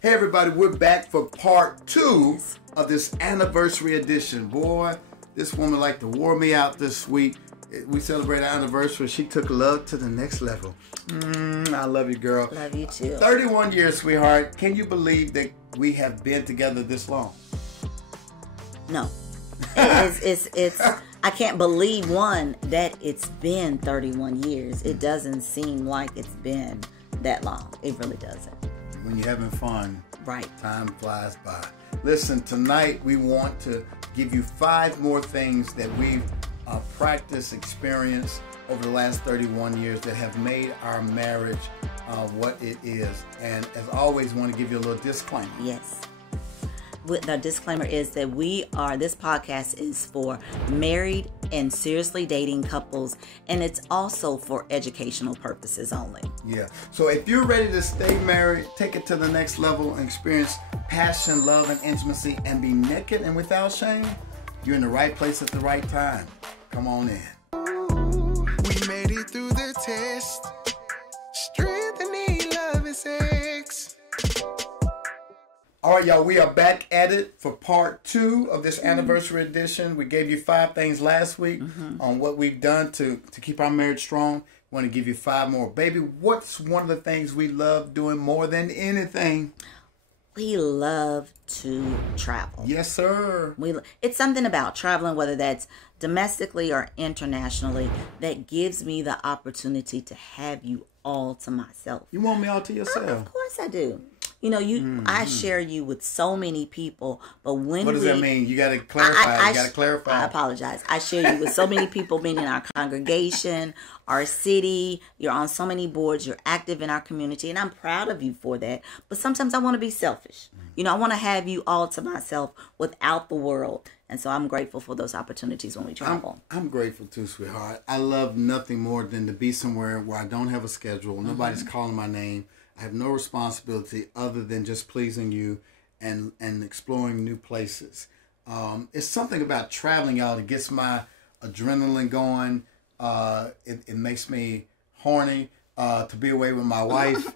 Hey everybody, we're back for part 2 of this anniversary edition. Boy, this woman like to wore me out this week. We celebrated our anniversary. She took love to the next level. I love you, girl. Love you too. 31 years, sweetheart. Can you believe that we have been together this long? No. It's I can't believe, one, that it's been 31 years. It doesn't seem like it's been that long. It really doesn't. When you're having fun, right, time flies by. Listen, tonight we want to give you 5 more things that we've practiced, experienced over the last 31 years that have made our marriage what it is. And as always, want to give you a little disclaimer. Yes. The disclaimer is that this podcast is for married and seriously dating couples, and it's also for educational purposes only. Yeah. So if you're ready to stay married, take it to the next level and experience passion, love, and intimacy, and be naked and without shame, you're in the right place at the right time. Come on in. We made it through the test. Strength and need, love and sex. All right, y'all, we are back at it for part 2 of this anniversary edition. We gave you 5 things last week on what we've done to keep our marriage strong. Want to give you 5 more. Baby, what's one of the things we love doing more than anything? We love to travel. Yes, sir. It's something about traveling, whether that's domestically or internationally, that gives me the opportunity to have you all to myself. You want me all to yourself? Of course I do. You know, I share you with so many people, but when what does that mean? You got to clarify. You got to clarify. I apologize. I share you with so many people, meaning our congregation, our city. You're on so many boards. You're active in our community, and I'm proud of you for that. But sometimes I want to be selfish. You know, I want to have you all to myself without the world. And so I'm grateful for those opportunities when we travel. I'm grateful too, sweetheart. I love nothing more than to be somewhere where I don't have a schedule. Nobody's calling my name. I have no responsibility other than just pleasing you and exploring new places. It's something about traveling, y'all, that gets my adrenaline going. It makes me horny to be away with my wife,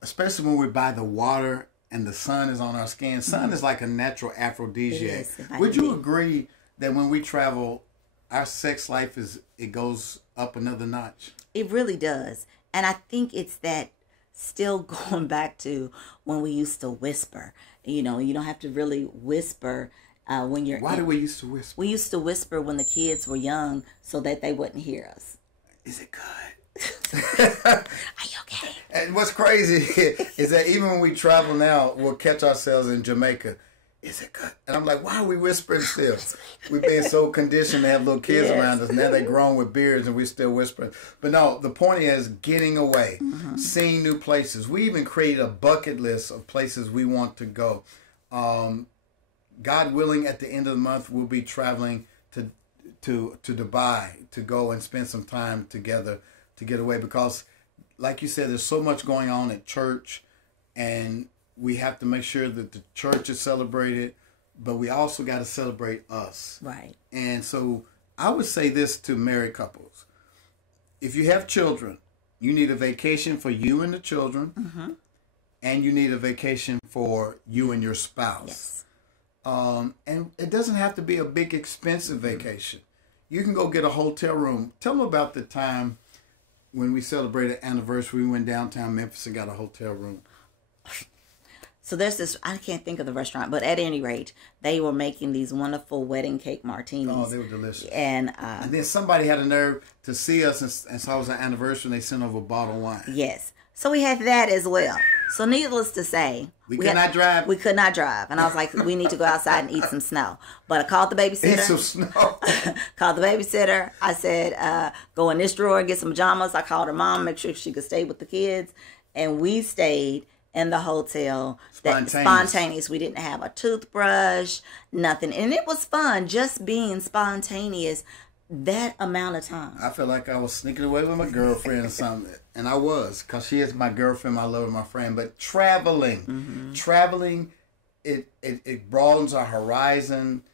especially when we're by the water and the sun is on our skin. Sun is like a natural aphrodisiac. Would you agree that when we travel, our sex life it goes up another notch? It really does. And I think it's that still going back to when we used to whisper. You know, you don't have to really whisper when you're... Why do we used to whisper? We used to whisper when the kids were young so that they wouldn't hear us. Is it good? Are you okay? And what's crazy is that even when we travel now, we'll catch ourselves in Jamaica. Is it good? And I'm like, why are we whispering still? We've been so conditioned to have little kids around us. Now they're grown with beards and we're still whispering. But no, the point is getting away, seeing new places. We even created a bucket list of places we want to go. God willing, at the end of the month, we'll be traveling to Dubai to go and spend some time together to get away. Because, like you said, there's so much going on at church, and we have to make sure that the church is celebrated, but we also got to celebrate us. Right. And so I would say this to married couples. If you have children, you need a vacation for you and the children, and you need a vacation for you and your spouse. Yes. And it doesn't have to be a big, expensive vacation. You can go get a hotel room. Tell them about the time when we celebrated anniversary. We went downtown Memphis and got a hotel room. So there's this, I can't think of the restaurant, but at any rate, they were making these wonderful wedding cake martinis. Oh, they were delicious. And then somebody had a nerve to see us and saw it was an anniversary, and they sent over a bottle of wine. Yes. So we had that as well. So needless to say, we could not drive. We could not drive. And I was like, we need to go outside and eat some snow. But I called the babysitter. Eat some snow. Called the babysitter. I said, go in this drawer and get some pajamas. I called her mom, make sure she could stay with the kids. And we stayed in the hotel. Spontaneous. We didn't have a toothbrush, nothing. And it was fun just being spontaneous that amount of time. I feel like I was sneaking away with my girlfriend or something. And I was, because she is my girlfriend, my lover, my friend. But traveling, it broadens our horizon.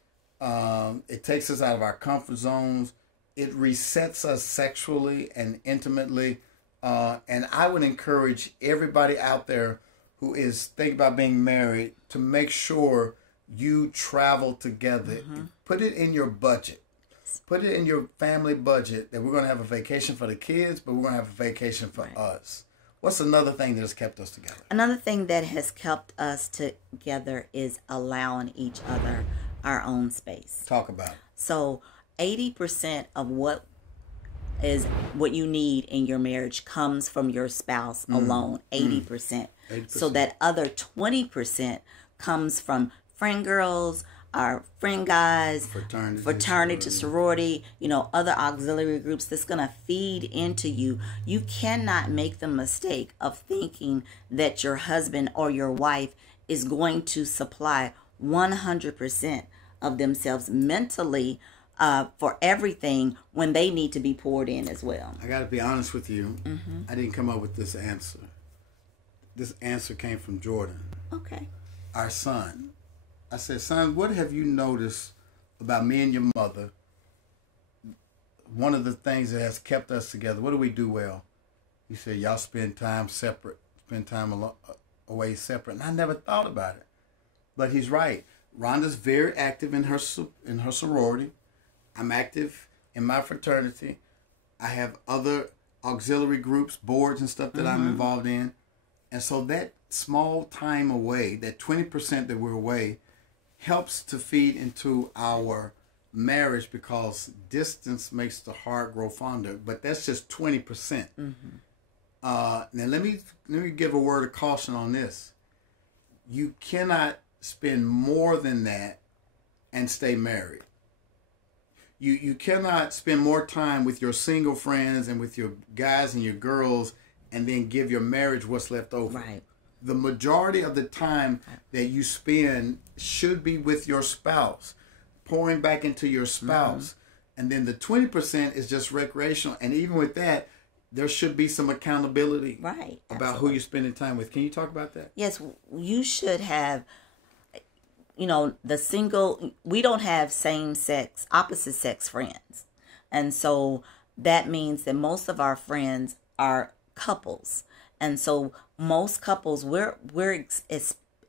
It takes us out of our comfort zones. It resets us sexually and intimately. And I would encourage everybody out there who is thinking about being married to make sure you travel together. Put it in your budget. Put it in your family budget that we're going to have a vacation for the kids, but we're going to have a vacation for us. What's another thing that has kept us together? Another thing that has kept us together is allowing each other our own space. Talk about it. So 80% of what you need in your marriage comes from your spouse alone. 80%. So that other 20% comes from friend girls, our friend guys, fraternity, sorority, other auxiliary groups that's going to feed into you. You cannot make the mistake of thinking that your husband or your wife is going to supply 100% of themselves mentally for everything when they need to be poured in as well. I got to be honest with you. I didn't come up with this answer. This answer came from Jordan. Okay. Our son. I said, son, what have you noticed about me and your mother? One of the things that has kept us together, what do we do well? He said, y'all spend time separate, away separate. And I never thought about it. But he's right. Rhonda's very active in her sorority. I'm active in my fraternity. I have other auxiliary groups, boards and stuff that I'm involved in. And so that small time away, that 20% that we're away, helps to feed into our marriage because distance makes the heart grow fonder. But that's just 20%. Now let me give a word of caution on this. You cannot spend more than that and stay married. You cannot spend more time with your single friends and with your guys and your girls and then give your marriage what's left over. Right. The majority of the time that you spend should be with your spouse, pouring back into your spouse. And then the 20% is just recreational. And even with that, there should be some accountability about who you're spending time with. Can you talk about that? Yes, you should have, we don't have opposite sex friends. And so that means that most of our friends are couples. And so most couples, we're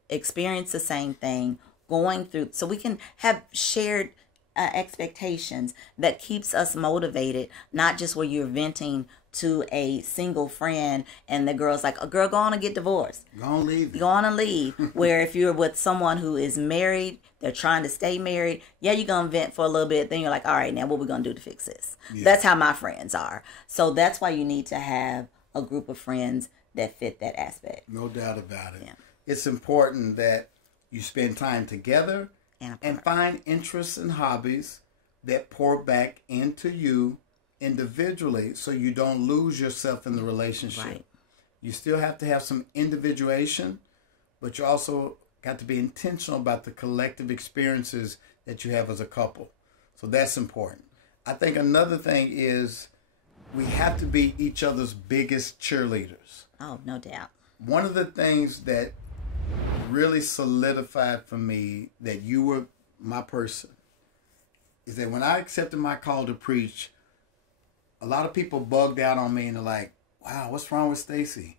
experience the same thing, going through, so we can have shared expectations that keeps us motivated, not just where you're venting to a single friend and the girl's like, girl, go on and get divorced. Go on, leave. Go on and leave. Where if you're with someone who is married, they're trying to stay married, you're going to vent for a little bit, then you're like, all right, now what we going to do to fix this? Yeah. That's how my friends are. So that's why you need to have a group of friends that fit that aspect. No doubt about it. Yeah. It's important that you spend time together and find interests and hobbies that pour back into you individually so you don't lose yourself in the relationship. Right. You still have to have some individuation, but you also got to be intentional about the collective experiences that you have as a couple. So that's important. I think another thing is we have to be each other's biggest cheerleaders. Oh, no doubt. One of the things that really solidified for me that you were my person is that when I accepted my call to preach, a lot of people bugged out on me and they're like, wow, what's wrong with Stacy?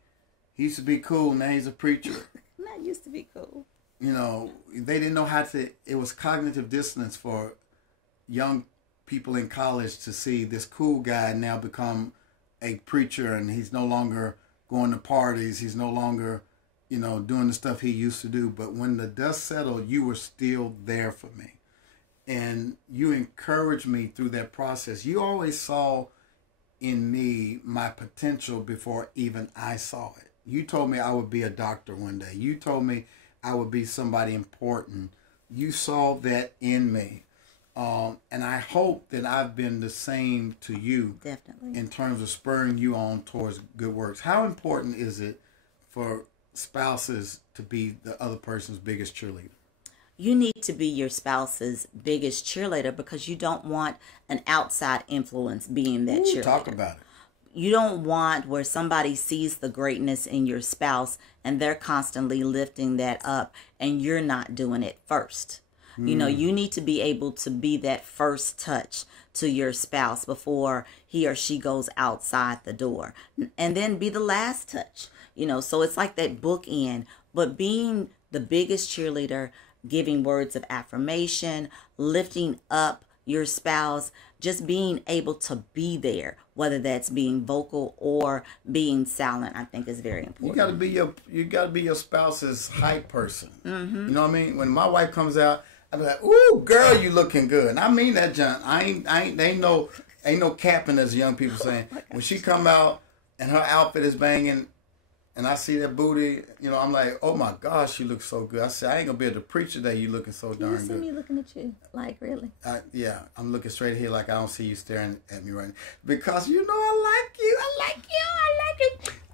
He used to be cool, now he's a preacher. Not used to be cool. They didn't know how to, it was cognitive dissonance for young people in college to see this cool guy now become a preacher, and he's no longer going to parties. He's no longer, doing the stuff he used to do. But when the dust settled, you were still there for me. And you encouraged me through that process. You always saw in me my potential before even I saw it. You told me I would be a doctor one day. You told me I would be somebody important. You saw that in me. And I hope that I've been the same to you. Definitely. In terms of spurring you on towards good works. How important is it for spouses to be the other person's biggest cheerleader? You need to be your spouse's biggest cheerleader because you don't want an outside influence being that cheerleader. Talk about it. You don't want where somebody sees the greatness in your spouse and they're constantly lifting that up and you're not doing it first. You need to be able to be that first touch to your spouse before he or she goes outside the door, and then be the last touch. So it's like that bookend but being the biggest cheerleader, giving words of affirmation, lifting up your spouse, just being able to be there, whether that's being vocal or being silent, I think is very important. You gotta be your spouse's hype person. You know what I mean? When my wife comes out, I be like, "Ooh, girl, you looking good." And I mean that, John. Ain't no capping, as young people saying. When she come out and her outfit is banging, and I see that booty, I'm like, "Oh my gosh, she looks so good." I said, "I ain't gonna be able to preach today. You looking so darn good." You see me looking at you, like really? Yeah, I'm looking straight here, like I don't see you staring at me right now, because I like you. I like you.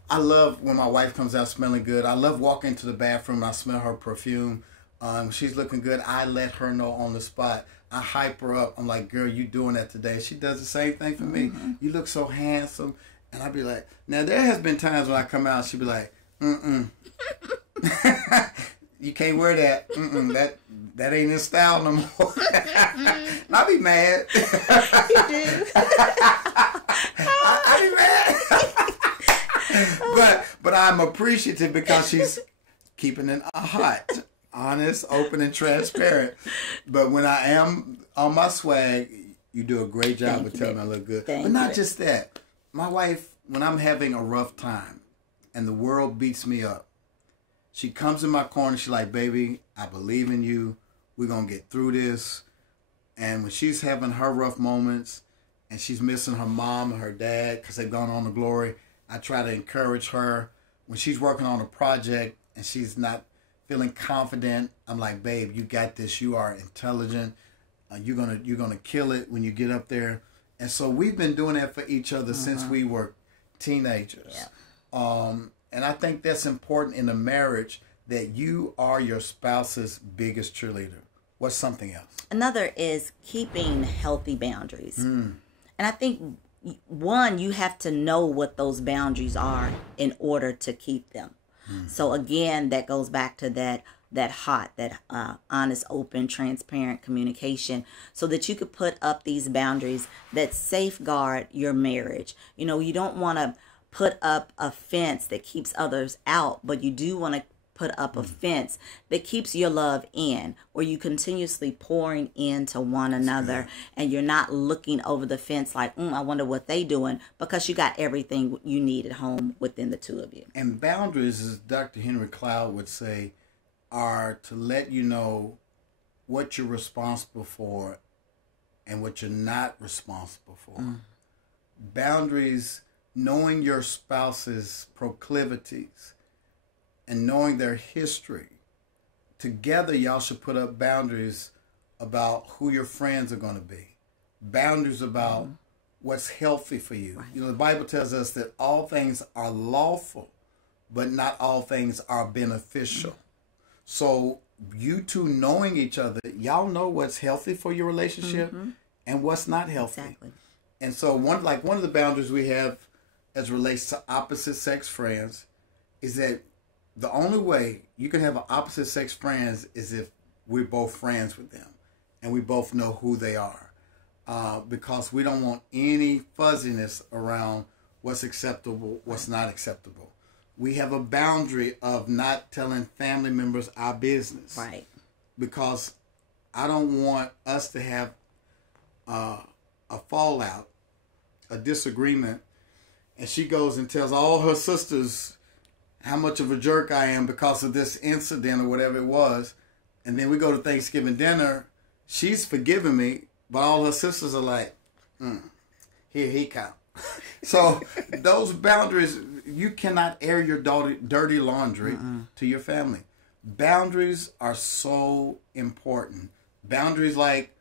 I love when my wife comes out smelling good. I love walking into the bathroom and I smell her perfume. She's looking good. I let her know on the spot. I hype her up. I'm like, "Girl, you doing that today?" She does the same thing for me. You look so handsome. And I'd be like, now there has been times when I come out, she'd be like, "You can't wear that. That ain't in style no more." And I'd be mad. You do. I'd be mad. But I'm appreciative because she's keeping it hot, honest, open, and transparent. But when I am on my swag, you do a great job of telling me I look good. But not just that. My wife, when I'm having a rough time and the world beats me up, she comes in my corner. She's like, "Baby, I believe in you. We're going to get through this." And when she's having her rough moments and she's missing her mom and her dad because they've gone on to glory, I try to encourage her. When she's working on a project and she's not feeling confident, I'm like, "Babe, you got this. You are intelligent. You're gonna kill it when you get up there." And so we've been doing that for each other since we were teenagers. Yeah. And I think that's important in a marriage, that you are your spouse's biggest cheerleader. What's something else? Another is keeping healthy boundaries. And I think, one, you have to know what those boundaries are in order to keep them. So again, that goes back to that honest, open, transparent communication, so that you could put up these boundaries that safeguard your marriage. You don't want to put up a fence that keeps others out, but you do want to put up a fence that keeps your love in, where you continuously pouring into one another, and you're not looking over the fence like, I wonder what they doing, because you got everything you need at home within the two of you. And boundaries, as Dr. Henry Cloud would say, are to let you know what you're responsible for and what you're not responsible for. Boundaries, knowing your spouse's proclivities and knowing their history. Together, y'all should put up boundaries about who your friends are going to be. Boundaries about what's healthy for you. Right. The Bible tells us that all things are lawful, but not all things are beneficial. So you two knowing each other, y'all know what's healthy for your relationship and what's not healthy. Exactly. And so one of the boundaries we have as relates to opposite sex friends is that the only way you can have an opposite sex friends is if we're both friends with them and we both know who they are. Because we don't want any fuzziness around what's acceptable, what's not acceptable. We have a boundary of not telling family members our business. Right. Because I don't want us to have a fallout, a disagreement, and she goes and tells all her sisters how much of a jerk I am because of this incident or whatever it was. And then we go to Thanksgiving dinner. She's forgiven me, but all her sisters are like, here he comes. So those boundaries, you cannot air your dirty laundry to your family. Boundaries are so important. Boundaries like,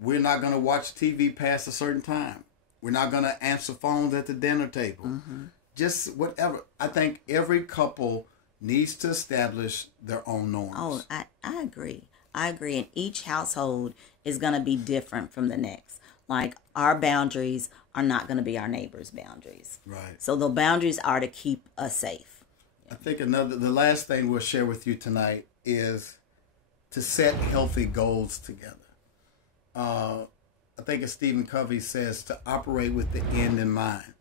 we're not going to watch TV past a certain time. We're not going to answer phones at the dinner table. Just whatever. I think every couple needs to establish their own norms. Oh, I agree. I agree. And each household is going to be different from the next. Like, our boundaries are not going to be our neighbors' boundaries. Right. So the boundaries are to keep us safe. I think the last thing we'll share with you tonight is to set healthy goals together. I think as Stephen Covey says, to operate with the end in mind.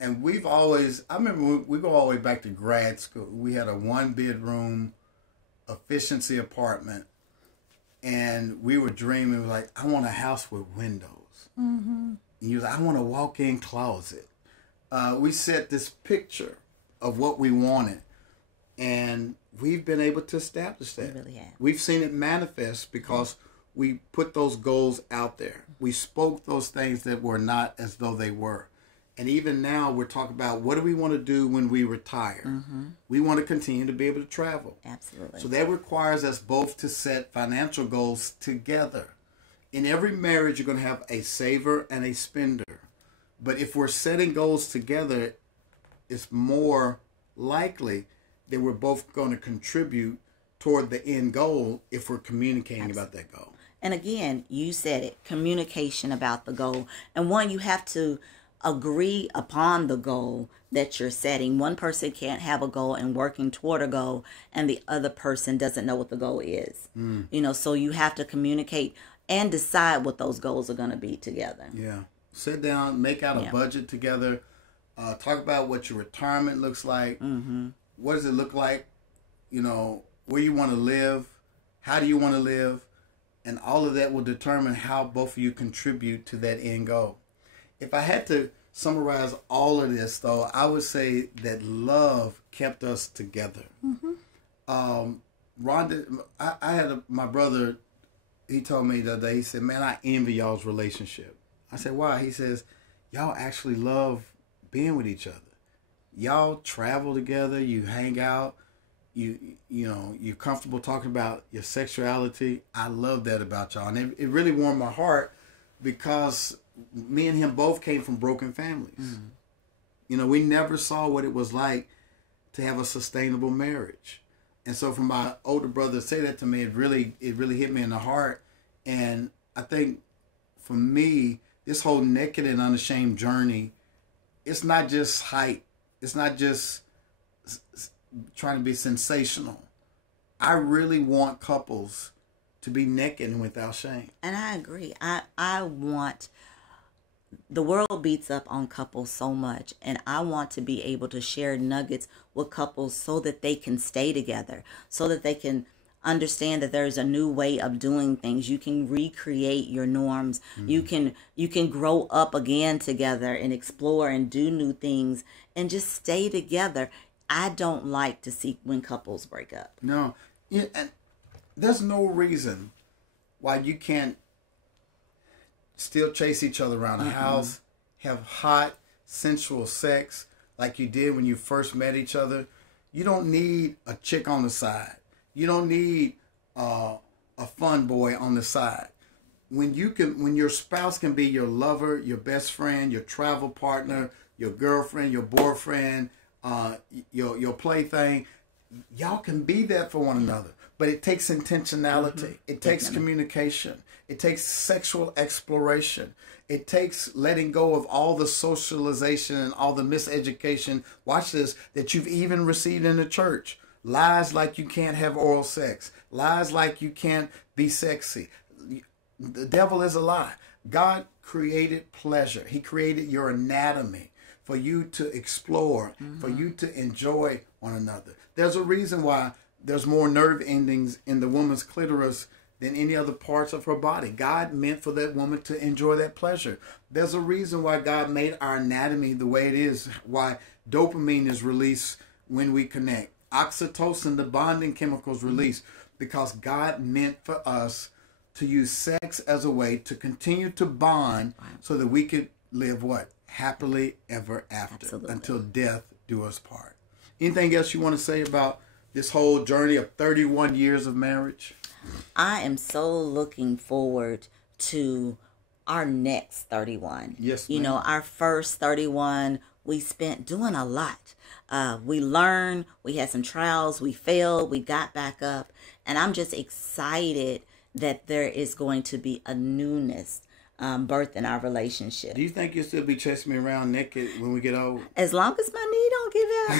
And we've always, I remember we go all the way back to grad school. We had a 1-bedroom efficiency apartment, and we were dreaming, like, I want a house with windows. And you was like, I want a walk-in closet. We set this picture of what we wanted, and we've been able to establish that. We really have. We've seen it manifest because we put those goals out there. We spoke those things that were not as though they were. And even now we're talking about, what do we want to do when we retire? We want to continue to be able to travel. Absolutely. So that requires us both to set financial goals together. In every marriage, you're going to have a saver and a spender. But if we're setting goals together, it's more likely that we're both going to contribute toward the end goal if we're communicating about that goal. And again, you said it, communication about the goal. And one, you have to agree upon the goal that you're setting. One person can't have a goal and working toward a goal, and the other person doesn't know what the goal is. You know, so you have to communicate and decide what those goals are going to be together. Yeah. Sit down, make out a budget together, talk about what your retirement looks like. What does it look like? You know, where you want to live, how do you want to live? And all of that will determine how both of you contribute to that end goal. If I had to summarize all of this, though, I would say that love kept us together. Rhonda, I had my brother, he told me the other day, he said, man, I envy y'all's relationship. I said, why? He says, y'all actually love being with each other. Y'all travel together, you hang out, you know, you're comfortable talking about your sexuality. I love that about y'all. And it really warmed my heart because me and him both came from broken families. You know, we never saw what it was like to have a sustainable marriage. And so for my older brother to say that to me, it really hit me in the heart. And I think for me, this whole Naked and Unashamed journey, it's not just hype. It's not just trying to be sensational. I really want couples to be naked and without shame. And I agree. I want, the world beats up on couples so much, and I want to be able to share nuggets with couples so that they can stay together, so that they can understand that there's a new way of doing things. You can recreate your norms. You can grow up again together and explore and do new things and just stay together. I don't like to see when couples break up. No. Yeah, and there's no reason why you can't still chase each other around the house, have hot, sensual sex like you did when you first met each other. You don't need a chick on the side. You don't need a fun boy on the side. When your spouse can be your lover, your best friend, your travel partner, your girlfriend, your boyfriend, your plaything, y'all can be that for one another. But it takes intentionality. It takes communication. It takes sexual exploration. It takes letting go of all the socialization and all the miseducation, watch this, that you've even received in the church. Lies like you can't have oral sex. Lies like you can't be sexy. The devil is a lie. God created pleasure. He created your anatomy for you to explore, for you to enjoy one another. There's a reason why there's more nerve endings in the woman's clitoris than any other parts of her body. God meant for that woman to enjoy that pleasure. There's a reason why God made our anatomy the way it is, why dopamine is released when we connect. Oxytocin, the bonding chemicals released, because God meant for us to use sex as a way to continue to bond so that we could live what? Happily ever after. Absolutely. Until death do us part. Anything else you want to say about this whole journey of 31 years of marriage? I am so looking forward to our next 31. Yes, ma'am. You know, our first 31, we spent doing a lot. We learned, we had some trials, we failed, we got back up. And I'm just excited that there is going to be a newness birth in our relationship. Do you think you'll still be chasing me around naked when we get old? As long as my knee don't give out.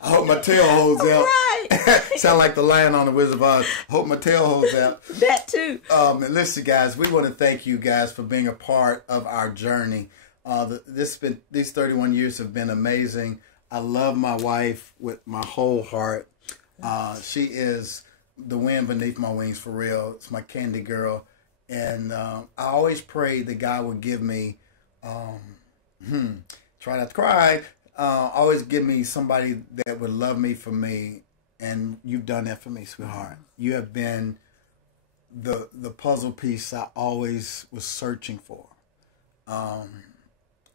I hope my tail holds out. Right. Sound like the lion on the Wizard of Oz. Hope my tail holds out. That too. And listen, guys, we want to thank you guys for being a part of our journey. These 31 years have been amazing. I love my wife with my whole heart. She is the wind beneath my wings, for real. It's my candy girl. And I always pray that God would give me, try not to cry, always give me somebody that would love me for me. And you've done that for me, sweetheart. You have been the puzzle piece I always was searching for. And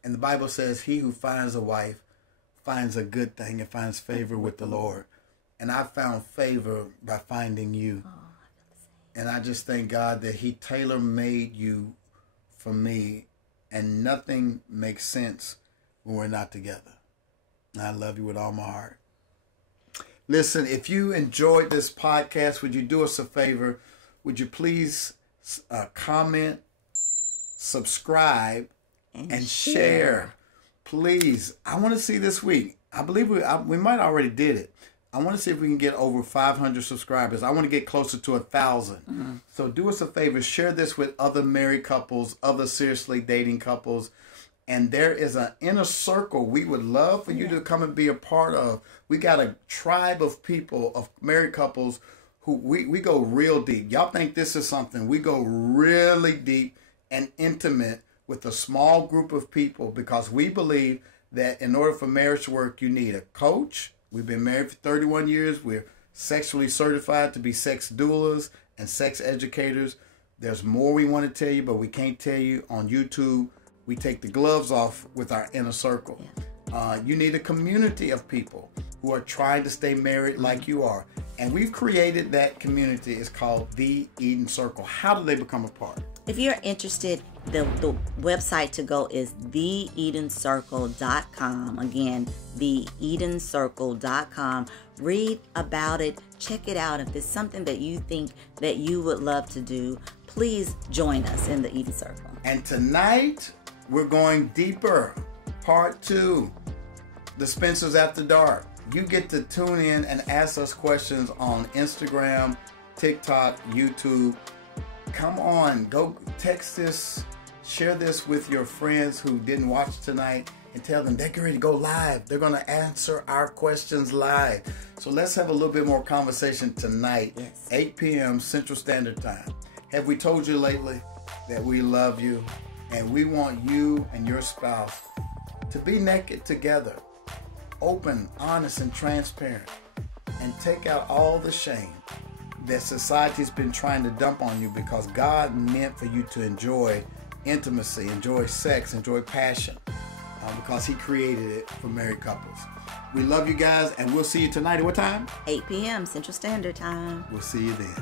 the Bible says, he who finds a wife finds a good thing and finds favor with the Lord. And I found favor by finding you. And I just thank God that he tailor-made you for me. And nothing makes sense when we're not together. And I love you with all my heart. Listen, if you enjoyed this podcast, would you do us a favor? Would you please comment, subscribe, and share? Please. I want to see this week. I believe we might already did it. I want to see if we can get over 500 subscribers. I want to get closer to 1,000. Mm-hmm. So do us a favor. Share this with other married couples, other seriously dating couples. And there is an inner circle we would love for you to come and be a part of. We got a tribe of people, of married couples, who we go real deep. Y'all think this is something. We go really deep and intimate with a small group of people, because we believe that in order for marriage to work, you need a coach. We've been married for 31 years. We're sexually certified to be sex doulas and sex educators. There's more we want to tell you, but we can't tell you on YouTube. We take the gloves off with our inner circle. You need a community of people who are trying to stay married like you are. And we've created that community. It's called The Eden Circle. How do they become a part? If you're interested, the website to go is theedencircle.com. Again, theedencircle.com. Read about it. Check it out. If it's something that you think that you would love to do, please join us in the Eden Circle. And tonight, we're going deeper. Part 2, the Spencers After Dark. You get to tune in and ask us questions on Instagram, TikTok, YouTube. Come on, go text this, share this with your friends who didn't watch tonight, and tell them they're ready to go live. They're going to answer our questions live. So let's have a little bit more conversation tonight, 8 p.m. Central Standard Time. Have we told you lately that we love you, and we want you and your spouse to be naked together, open, honest, and transparent, and take out all the shame that society's been trying to dump on you, because God meant for you to enjoy intimacy, enjoy sex, enjoy passion, because he created it for married couples. We love you guys, and we'll see you tonight at what time? 8 p.m. Central Standard Time. We'll see you then.